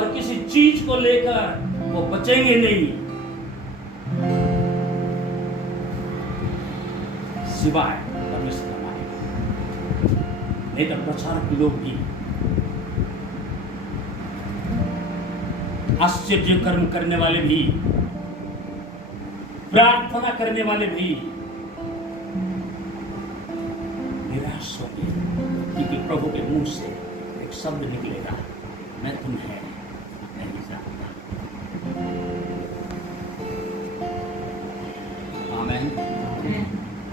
और किसी चीज को लेकर वो बचेंगे नहीं, सिवाय परमेश्वर का नाम। नहीं तो प्रचारक लोग भी, आश्चर्य कर्म करने वाले भी, प्रार्थना करने वाले भी निराश होंगे, क्योंकि प्रभु के मुंह से एक शब्द निकलेगा, मैं तुम्हें नहीं जानता। आमीन।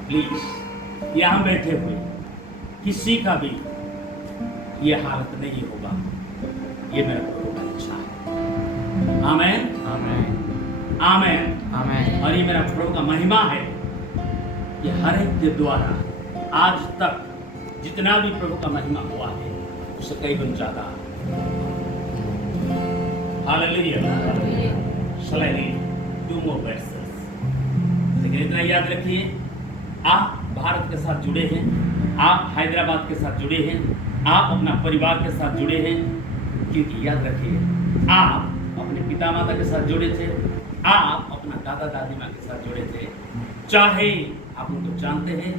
प्लीज यहां बैठे हुए किसी का भी ये हालत नहीं होगा, ये मेरा प्रभु का इच्छा है। आमीन आमीन आमीन आमीन। और ये मेरा प्रभु का महिमा है कि हर एक के द्वारा आज तक जितना भी प्रभु का महिमा हुआ है उससे कई गुना ज्यादा। Hallelujah. Shall I read 2 more verses? लेकिन इतना याद रखिए, आप भारत के साथ जुड़े हैं, आप हैदराबाद के साथ जुड़े हैं, आप अपना परिवार के साथ जुड़े हैं, क्योंकि याद रखिए आप अपने पिता माता के साथ जुड़े थे, आप अपना दादा दादी माँ के साथ जुड़े थे। चाहे आप उनको जानते हैं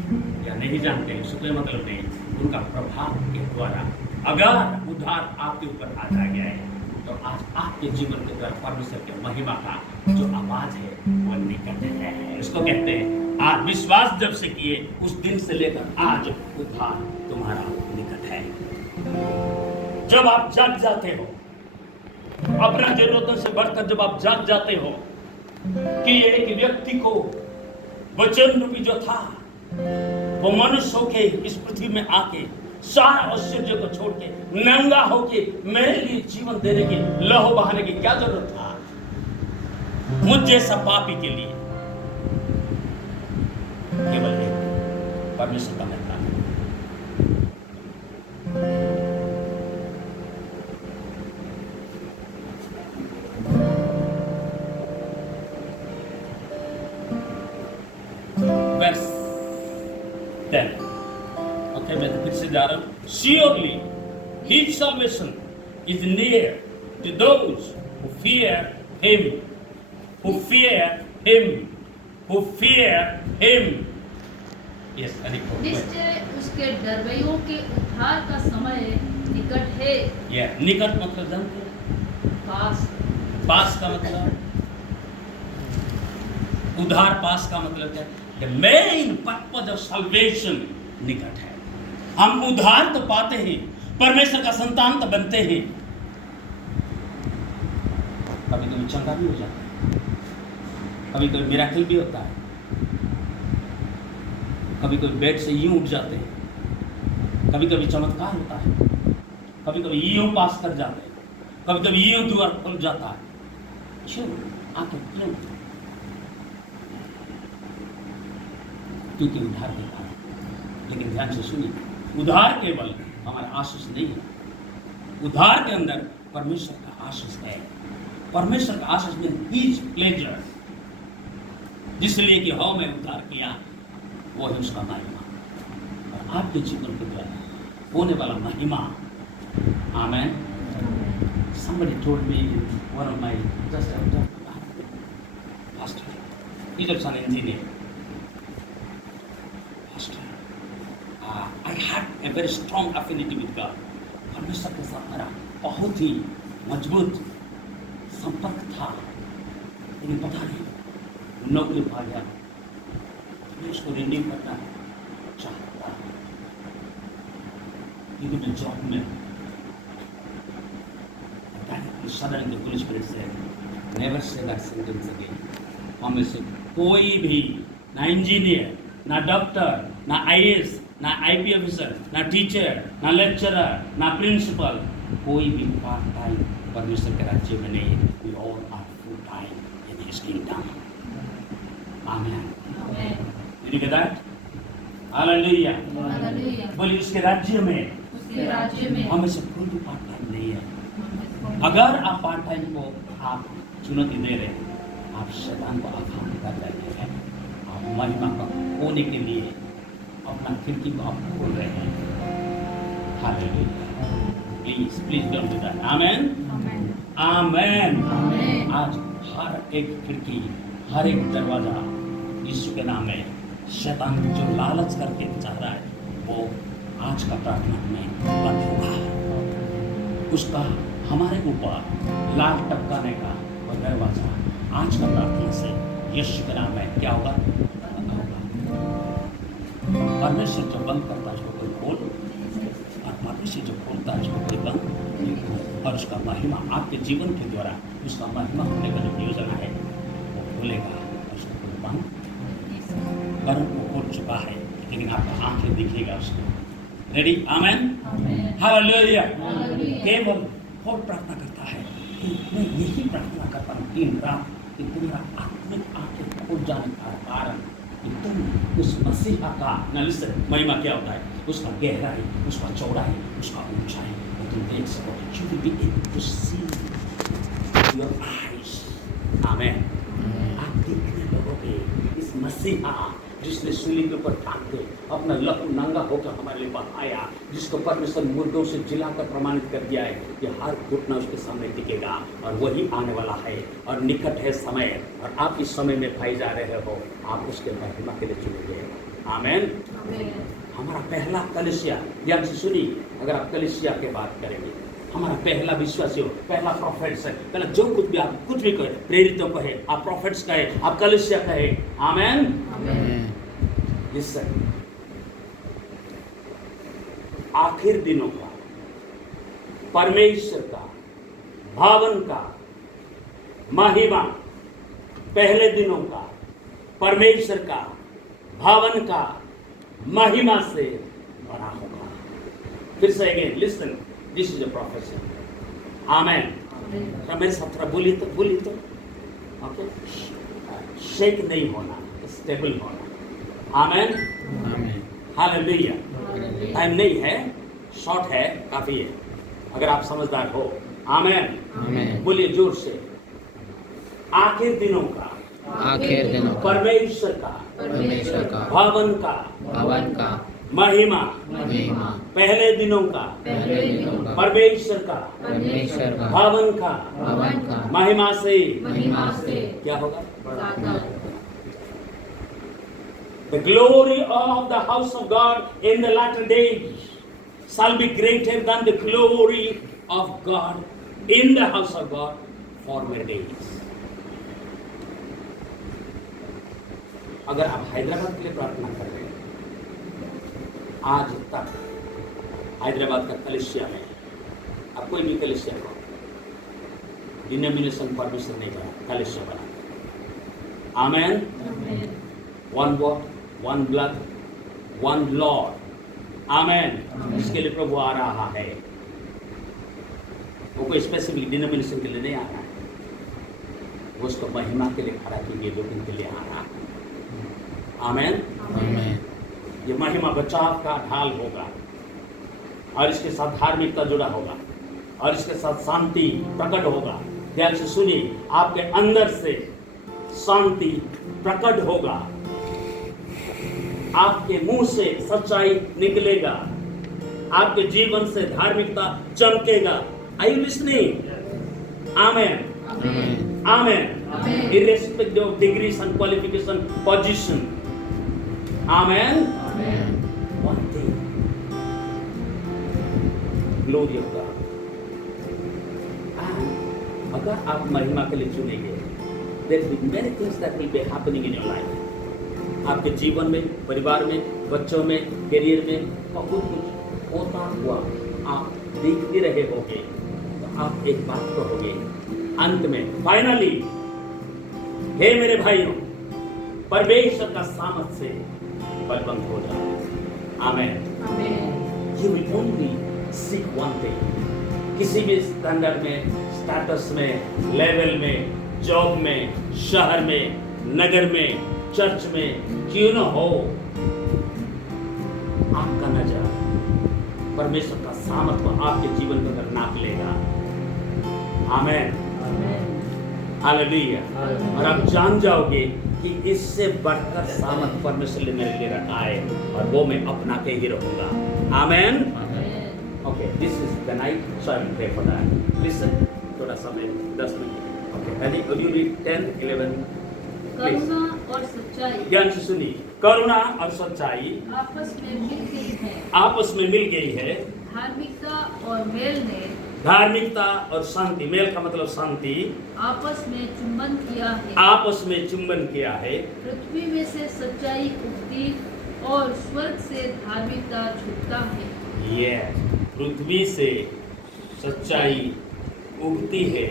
या नहीं जानते हैं, उससे कोई मतलब नहीं, उनका प्रभाव के द्वारा अगर उद्धार आपके ऊपर आ गया है तो आज आपके जीवन के द्वारा परमेश्वर के महिमा का जो आवाज है वो निकट है। इसको कहते हैं आज विश्वास जब से किए उस दिन से लेकर आज उद्धार तुम्हारा निकट है। जब आप जाग जाते हो, अपना जरूरतों से बढ़कर जब आप जाग जाते हो कि एक व्यक्ति को वचन रूपी जो था वो मनुष्य होके इस पृथ्वी में आके सारा ऐश्वर्य को छोड़ के नंगा होके मेरे लिए जीवन देने की, लहू बहाने की क्या जरूरत था? मुझ जैसा पापी के लिए केवल एक परमेश्वर का मेहमान है। Verse 10. Okay, मैं तो फिर से जा रहा हूँ। Surely His salvation is near to those who fear Him, who fear Him, who fear Him. Yes, Anika. निश्चय उसके डरवैयों के उद्धार का समय निकट है। Yeah, निकट मतलब जानते हैं? पास। पास का मतलब उद्धार, पास का मतलब क्या? The main purpose of salvation निकट है। हम उद्धार तो पाते हैं, परमेश्वर का संतान तो बनते हैं, कभी कभी चंगा भी हो जाता है, कभी कभी मिराकल भी होता है, कभी कभी बेड से यूं उठ जाते हैं, कभी कभी चमत्कार होता है, कभी कभी यूं पास कर जाते हैं, कभी कभी यूं द्वार खुल जाता है। क्यों? आखिर क्यों? क्योंकि उद्धार के कारण। लेकिन ध्यान से सुनिए, उद्धार केवल हमारा आशीष नहीं है, उद्धार के अंदर परमेश्वर का आशीष है। परमेश्वर का आशीष में His pleasure, जिसलिए कि हमें उद्धार किया वो है उसका महिमा, और आपके जीवन के द्वारा होने वाला महिमा। आमेन। Somebody told me, one of my just pastor, he's also an engineer. I had a very strong affinity with God. परमेश्वर के साथ मेरा बहुत ही मजबूत संपर्क था, लेकिन पता नहीं नौकरी पा गया, मैं उसको रिन्यू करना चाहता, लेकिन मैं जॉब में suddenly the Holy Spirit said, never say that sentence again. हमें से कोई भी ना इंजीनियर, ना डॉक्टर, ना IAS, ना IP ऑफिसर, ना टीचर, ना लेक्चरर, ना प्रिंसिपल, कोई भी पार्ट टाइम परमेश्वर के राज्य में नहीं है। We all are full time in His kingdom. Amen. Did you get that? Hallelujah. बोलिए उसके राज्य में हमें से कोई भी पार्ट टाइम नहीं है। अगर आप पार्ट टाइम को आप चुनौती दे रहे हैं, आप शैतान को आघात कर रहे हैं, आप महिमा का होने के लिए अपना खिड़की को आप खोल रहे हैं। Hallelujah. Please don't do that. Amen amen. Amen. आज हर एक खिड़की, हर एक दरवाजा यीशु के नाम में शैतान जो लालच करके चाह रहा है वो आज का प्रार्थना में बंद होगा। उसका हमारे ऊपर लाल टपकाने का वो दरवाजा आज का प्रार्थना से यीशु के नाम में क्या होगा? बंद होगा। परमेश्वर जो बंद करता है उसको कोई खोल, और परमेश्वर जो खोलता है उसको कोई बंद नहीं खोल। और उसका महिमा आपके जीवन के द्वारा उसका महिमा होने का जो योजना है वो खोलेगा और उसको कोई बंद पर वो खोल चुका है, लेकिन आपका आंखें दिखेगा उसको। रेडी? आमेन। हालेलुया। केवल और प्रार्थना करता है कि मैं यही प्रार्थना करता हूँ दिन रात कि तुम्हारा आत्मिक आंखें खुल जाने का कारण कि तुम उस मसीहा का न महिमा क्या होता है, उसका गहराई, उसका चौड़ाई, उसका ऊंचाई वो तुम देख सको। You will be able to see with your eyes. आमेन। आप देखने लगोगे इस मसीहा जिसने सूली के ऊपर टांग के अपना लहू नंगा होकर हमारे लिए आया, जिसको परमेश्वर मुर्दों से जिलाकर प्रमाणित कर दिया है कि हर घुटना उसके सामने टिकेगा और वही आने वाला है और निकट है समय, और आप इस समय में पाए जा रहे हो, आप उसके महिमा के लिए चुने गए। आमेन। हमारा पहला कलीसिया, ध्यान से सुनिए, अगर आप कलीसिया की बात करेंगे, हमारा पहला विश्वासी हो, पहला प्रोफेट्स है, पहला जो कुछ भी आप कुछ भी कहे, प्रेरितों कहे, आप प्रोफेट्स कहे, आप कलीसिया कहे। आमेन। जिससे आखिर दिनों का परमेश्वर का भावन का महिमा, पहले दिनों का परमेश्वर का भावन का महिमा से बड़ा होगा। फिर से again listen, this is a prophecy. Amen. मेरे साथ थोड़ा बोलिए तो ओके। शेक नहीं होना, स्टेबल होना। आमेन। हालेलुया। टाइम नहीं है, शॉर्ट है, काफी है अगर आप समझदार हो। आमेन। बोलिए जोर से। आखिर दिनों का परमेश्वर का भावन का महिमा, पहले दिनों का परमेश्वर का भावन का महिमा से क्या होगा? The glory of the house of God in the latter days shall be greater than the glory of God in the house of God former days. अगर आप हैदराबाद के लिए प्रार्थना कर रहे हैं, आज तक हैदराबाद का कलीसिया में अब कोई भी कलीसिया को डिनोमिनेशन परमिशन नहीं बना, कलीसिया बना। Amen. One what, one blood, one Lord. Amen. इसके लिए प्रभु आ रहा है, वो कोई स्पेसिफिक डिनोमिनेशन के लिए नहीं आ रहा है, वो उसको महिमा के लिए खड़ा कीजिए जो उनके लिए आ रहा है। आमेन। ये महिमा बचाव का ढाल होगा और इसके साथ धार्मिकता जुड़ा होगा और इसके साथ शांति प्रकट होगा। ध्यान से सुनिए, आपके अंदर से शांति प्रकट होगा, आपके मुंह से सच्चाई निकलेगा, आपके जीवन से धार्मिकता चमकेगा। Are you listening? Amen. Amen. Irrespective of degrees and qualification, position. Amen. One thing, glory of God. अगर आप महिमा के लिए चुने गए, there will be many things that will be happening in your life. आपके जीवन में, परिवार में, बच्चों में, करियर में बहुत कुछ होता हुआ आप देखते रहे होंगे, तो आप एक बात कहोगे अंत में, फाइनली, हे मेरे भाइयों, परमेश्वर का सामर्थ से बलवंत हो जाओ। आमेन। You will only seek one thing. किसी भी स्टैंडर्ड में, स्टेटस में, लेवल में, जॉब में, शहर में, नगर में, चर्च में क्यों न हो, आपका नजर परमेश्वर का सामर्थ्य आपके जीवन में अगर नाप लेगा। आमेन। हालेलुया। और आप जान जाओगे कि इससे बढ़कर सामर्थ परमेश्वर ने मेरे लिए रखा है और वो मैं अपना के ही रहूंगा। Amen. Okay, this is the night, so I will pray for that. Listen, थोड़ा समय 10 मिनट। Okay, Hadi, would you read 10, 11? Please. करुणा और सच्चाई ध्यान से सुनिए। करुणा और सच्चाई आपस में मिल गई है, आपस में मिल गई है। धार्मिकता और मेल ने धार्मिकता और शांति, मेल का मतलब शांति, आपस में चुंबन किया है। आपस में चुंबन किया है। पृथ्वी में से सच्चाई उगती और स्वर्ग से धार्मिकता छूटता है। ये पृथ्वी से सच्चाई उगती है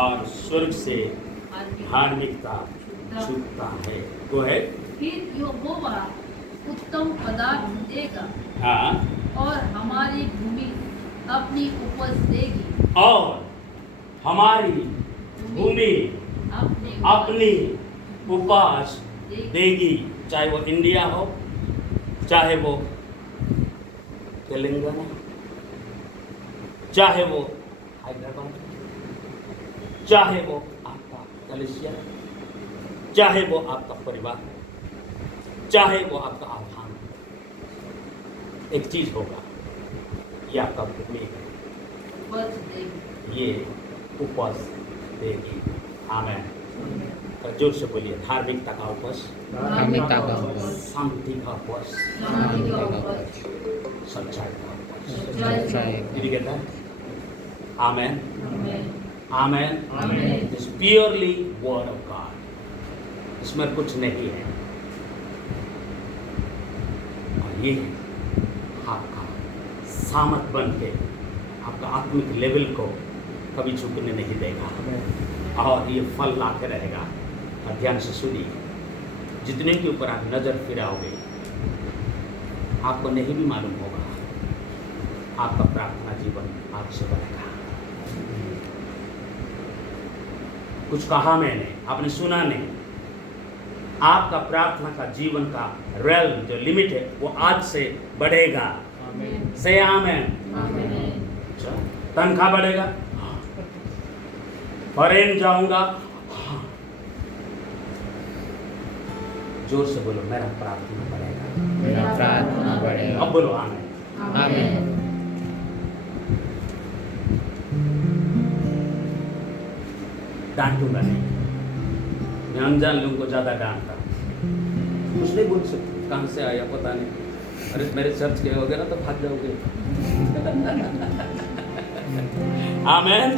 और स्वर्ग से धार्मिकता छूटता है। तो है फिर यहोवा उत्तम पदार्थ देगा हाँ, और हमारी भूमि अपनी उपज देगी। और हमारी भूमि अपनी उपज देगी, चाहे वो इंडिया हो, चाहे वो तेलंगाना, चाहे वो हैदराबाद, चाहे वो आपका मलेशिया, चाहे वो आपका परिवार, चाहे वो आपका आधान। एक चीज होगा, ये आपका भूमि उपज देगी। ये उपज देगी। आमेन। और जोर से बोलिए, धार्मिकता का उपज, धार्मिकता का उपज, शांति का उपज, शांति का उपज, सच्चाई का उपज। सच्चाई। Did you get that? Amen. Amen. Amen. Amen. It's purely word of God. इसमें कुछ नहीं है। और ये आपका सामर्थ बन के आपका आत्मिक लेवल को कभी झुकने नहीं देगा और ये फल लाते रहेगा। और ध्यान से सुनिए, जितने के ऊपर आप नजर फिराओगे आपको नहीं भी मालूम होगा, आपका प्रार्थना जीवन आपसे बढ़ेगा। कुछ कहा मैंने, आपने सुना नहीं। आपका प्रार्थना का जीवन का रेल जो लिमिट है वो आज से बढ़ेगा। से आमेन। आमेन। अच्छा, तनख्वाह बढ़ेगा, फॉरेन जाऊंगा, जोर से बोलो, मेरा प्रार्थना बढ़ेगा। मेरा प्रार्थना बढ़ेगा। अब बोलो आमेन। आमीन। डांटूंगा नहीं, मैं अनजान लोगों को ज्यादा डांटता हूं। कुछ नहीं बोल सकते, कहाँ से आया पता नहीं, अरे मेरे चर्च के होगे ना तो भाग जाओगे। आमेन।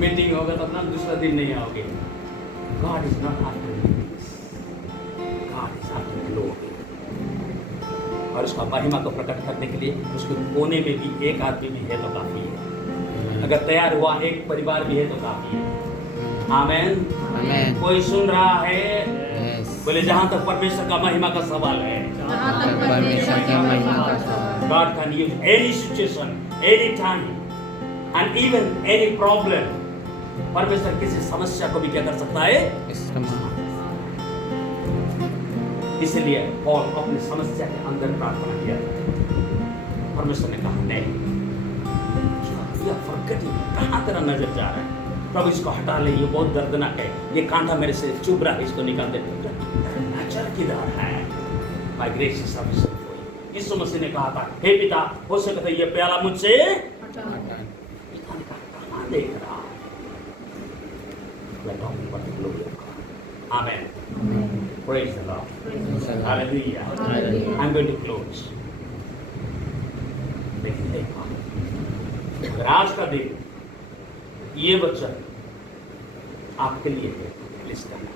मीटिंग होगा तो अपना दूसरा दिन नहीं आओगे। God is not after meetings, God is after glory. और उसका महिमा को प्रकट करने के लिए उसके कोने में भी एक आदमी भी है तो काफी है। अगर तैयार हुआ एक परिवार भी है तो काफी है। आमेन। आमीन। कोई सुन रहा है? Yes. बोले, जहां तक परमेश्वर का महिमा का सवाल है, जहाँ तक परमेश्वर की महिमा का सवाल है। God can use any situation, any time, and even any problem. परमेश्वर किसी समस्या को भी क्या कर सकता है? इसलिए पौल अपनी समस्या के अंदर प्रार्थना किया। परमेश्वर ने कहा नहीं, कहाँ तेरा नजर जा रहा है, प्रभु इसको हटा ले, ये बहुत दर्दनाक है, ये कांटा मेरे से चुभ रहा है, इसको निकाल दे। नजर किधर है? My grace is sufficient for you. यीशु मसीह ने कहा था, हे पिता, हो सकता है ये प्याला मुझसे कहाँ देख रहा। Amen. Praise the Lord. Hallelujah. I'm going to close. देखिए, अगर आज का दिन ये वचन आपके लिए है, प्लीज करना।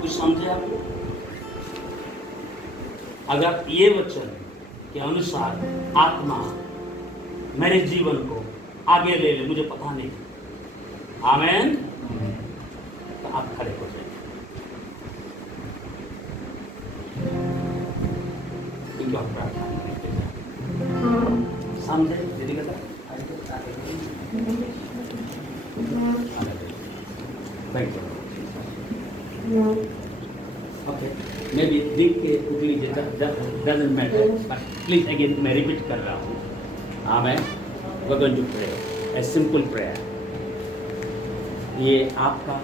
कुछ समझे आप लोग? अगर ये वचन के अनुसार आत्मा मेरे जीवन को आगे ले ले, मुझे पता नहीं, आमेन, तो आप खड़े हो जाए। इनको आप प्रार्थना करते जाए, समझे? दीदी कहता थैंक यू। ओके, maybe दिख के उगली doesn't matter, but please again मैं रिपीट कर रहा हूँ। आमेन। We're going to pray a simple prayer. ये आपका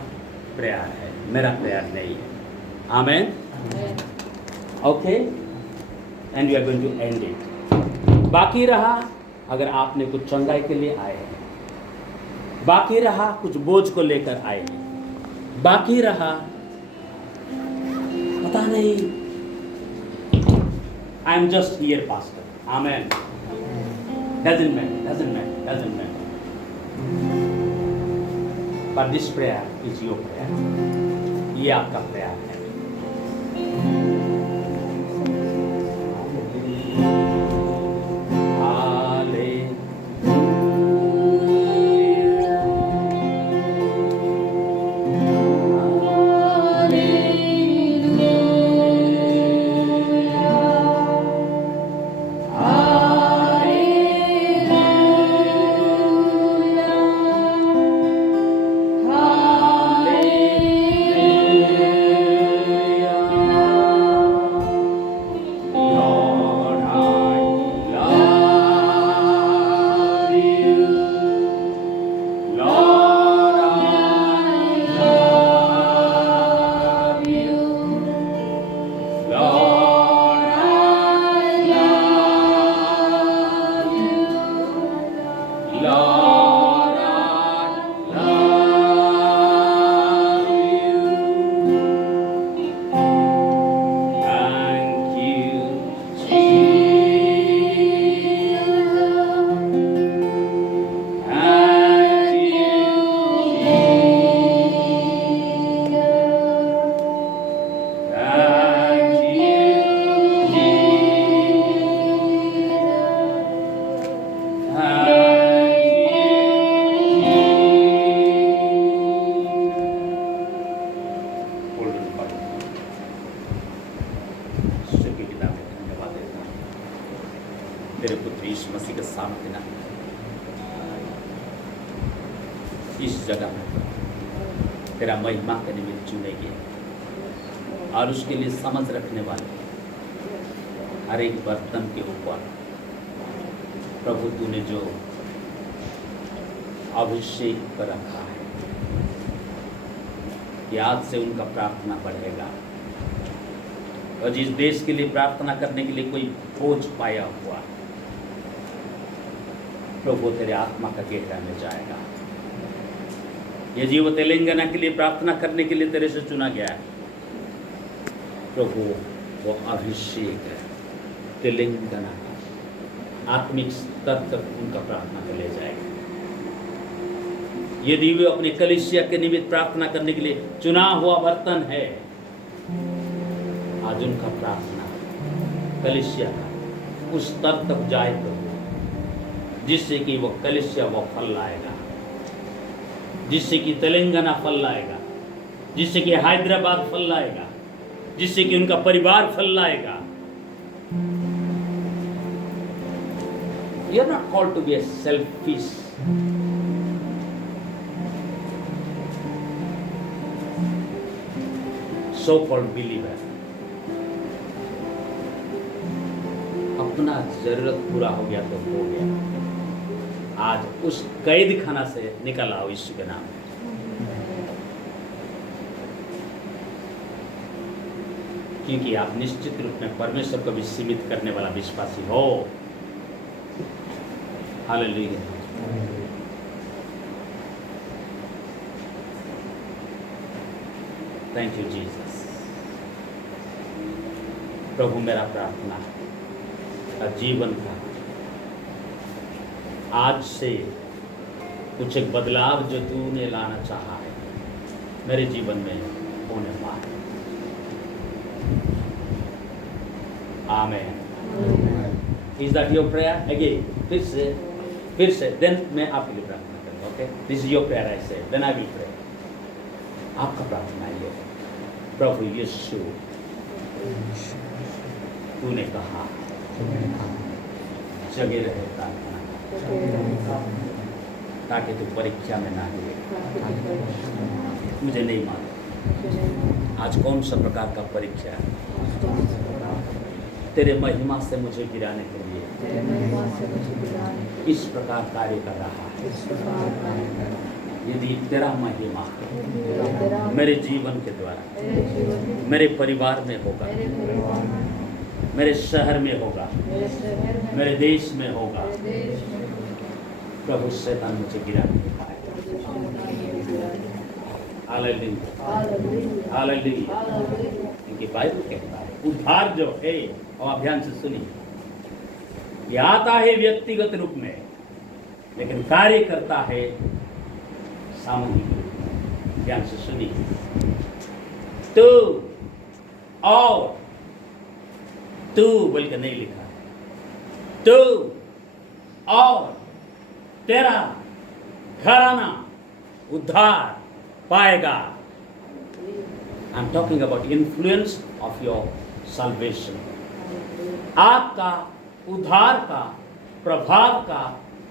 प्रेयर है। मेरा प्रेयर नहीं है। Amen. Okay, and we are going to end it. बाकी रहा, अगर आपने कुछ चंगाई के लिए आए हैं, बाकी रहा कुछ बोझ को लेकर आए हैं, बाकी रहा पता नहीं, I am just here pastor, amen, doesn't matter, but this prayer is your prayer, ये आपका प्रेयर है। तेरे पुत्र यीशु मसीह के सामने ना इस जगह में तेरा महिमा के निमित्त चुने गए और उसके लिए समझ रखने वाले हर एक बर्तन के ऊपर प्रभु तूने जो अभिषेक कर रखा है कि आज से उनका प्रार्थना बढ़ेगा और जिस देश के लिए प्रार्थना करने के लिए कोई बोझ पाया हुआ प्रभु तेरे आत्मा का गहरा में जाएगा। ये जीव तेलंगाना के लिए प्रार्थना करने के लिए तेरे से चुना गया है प्रभु, वो अभिषेक है तेलंगाना का आत्मिक स्तर तक उनका प्रार्थना कर ले जाएगा। यदि वे अपने कलीसिया के निमित्त प्रार्थना करने के लिए चुना हुआ बर्तन है, आज उनका प्रार्थना कलीसिया का उस स्तर तक जाए प्रभु, जिससे कि वो कलीसिया वो फल लाएगा, जिससे कि तेलंगाना फल लाएगा, जिससे कि हैदराबाद फल लाएगा, जिससे कि उनका परिवार फल लाएगा। You are not called to be a selfish so-called believer. अपना जरूरत पूरा हो गया तो हो गया। आज उस कैद खाना से निकल आओ यीशु के नाम। क्योंकि आप निश्चित रूप में परमेश्वर को भी सीमित करने वाला विश्वासी हो। हालेलुया। Thank you Jesus. प्रभु मेरा प्रार्थना का जीवन का आज से कुछ एक बदलाव जो तूने लाना चाहा है मेरे जीवन में होने पाए। Amen. Is that your prayer? Again फिर से देन मैं आपके लिए प्रार्थना करूँगा। Okay, this is your prayer. I say then I will pray. आपका प्रार्थना ये है, प्रभु यीशु तूने कहा जगे रहे प्रार्थना ताकि तू परीक्षा में ना गिरे। मुझे नहीं मालूम आज कौन सा प्रकार का परीक्षा है तेरे महिमा से मुझे गिराने के लिए इस प्रकार कार्य कर रहा है। यदि तेरा महिमा मेरे जीवन के द्वारा मेरे परिवार में होगा, मेरे शहर में होगा, मेरे देश में होगा, प्रभु शैतान मुझे गिरा नहीं पाएगा। Hallelujah, hallelujah. क्योंकि बाइबल कहता है उद्धार जो है, और ध्यान से सुनिए, ये आता है व्यक्तिगत रूप में, लेकिन कार्य करता है सामूहिक रूप में। ध्यान से सुनिए, तू और तू बोलकर नहीं लिखा है, तू और तेरा घराना उद्धार पाएगा। I am talking about influence of your salvation. आपका उद्धार का प्रभाव का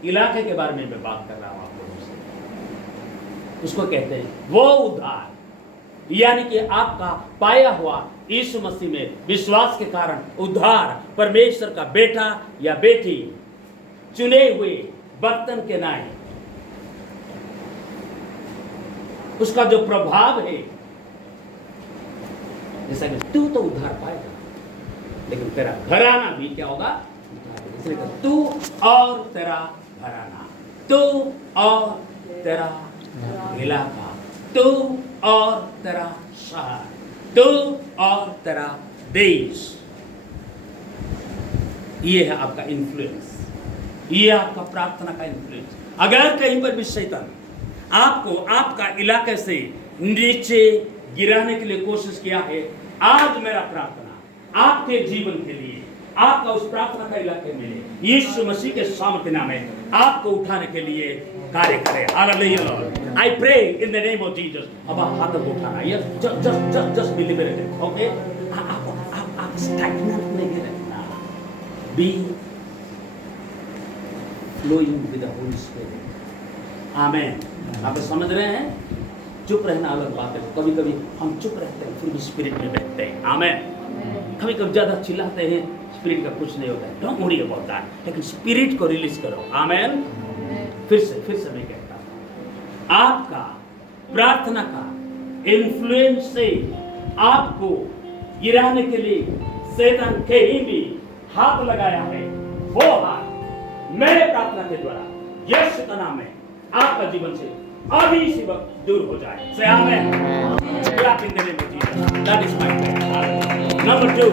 इलाके के बारे में मैं बात कर रहा हूं आप लोगों से। उसको कहते हैं वो उद्धार, यानी कि आपका पाया हुआ यीशु मसीह में विश्वास के कारण उद्धार, परमेश्वर का बेटा या बेटी चुने हुए बर्तन के नाए, उसका जो प्रभाव है, जैसा कि तू तो उद्धार पाएगा, लेकिन तेरा घराना भी क्या होगा? इसलिए तू और तेरा घराना, तू और तेरा इलाका, तू और तेरा शहर, तू और तेरा देश, ये है आपका इन्फ्लुएंस, ये आपका प्रार्थना का इन्फ्लुएंस। अगर कहीं पर भी शैतान आपको आपका इलाके से नीचे गिराने के लिए कोशिश किया है, आज मेरा प्रार्थना आपके जीवन के लिए, आपका उस प्रार्थना का इलाके में यीशु मसीह के सामर्थ्य नाम में आपको उठाने के लिए कार्य करे। Hallelujah. I pray in the name of Jesus. अब आप हाथ को उठाना, ये जस्ट बी लिबरेटेड, ओके? आप स्टैग्नेंट नहीं रहना, be flowing with the holy spirit. Amen. आप समझ रहे हैं? चुप रहना अलग बात है। कभी कभी हम चुप रहते हैं, फिर भी स्पिरिट में बहते हैं। आमेन। कभी कभी ज्यादा चिल्लाते हैं, स्पिरिट का कुछ नहीं होता है। डोंट वरी अबाउट दैट, लेकिन स्पिरिट को रिलीज करो। आमेन। फिर से मैं कहता हूं, आपका प्रार्थना का इन्फ्लुएंस से आपको गिराने के लिए शैतान कहीं भी हाथ लगाया है, वो हाथ मेरे प्रार्थना के द्वारा यीशु का नाम में आपका जीवन से अभी इसी वक्त दूर हो जाए। से amen. Clap in the name of Jesus. That is my prayer. Number 2,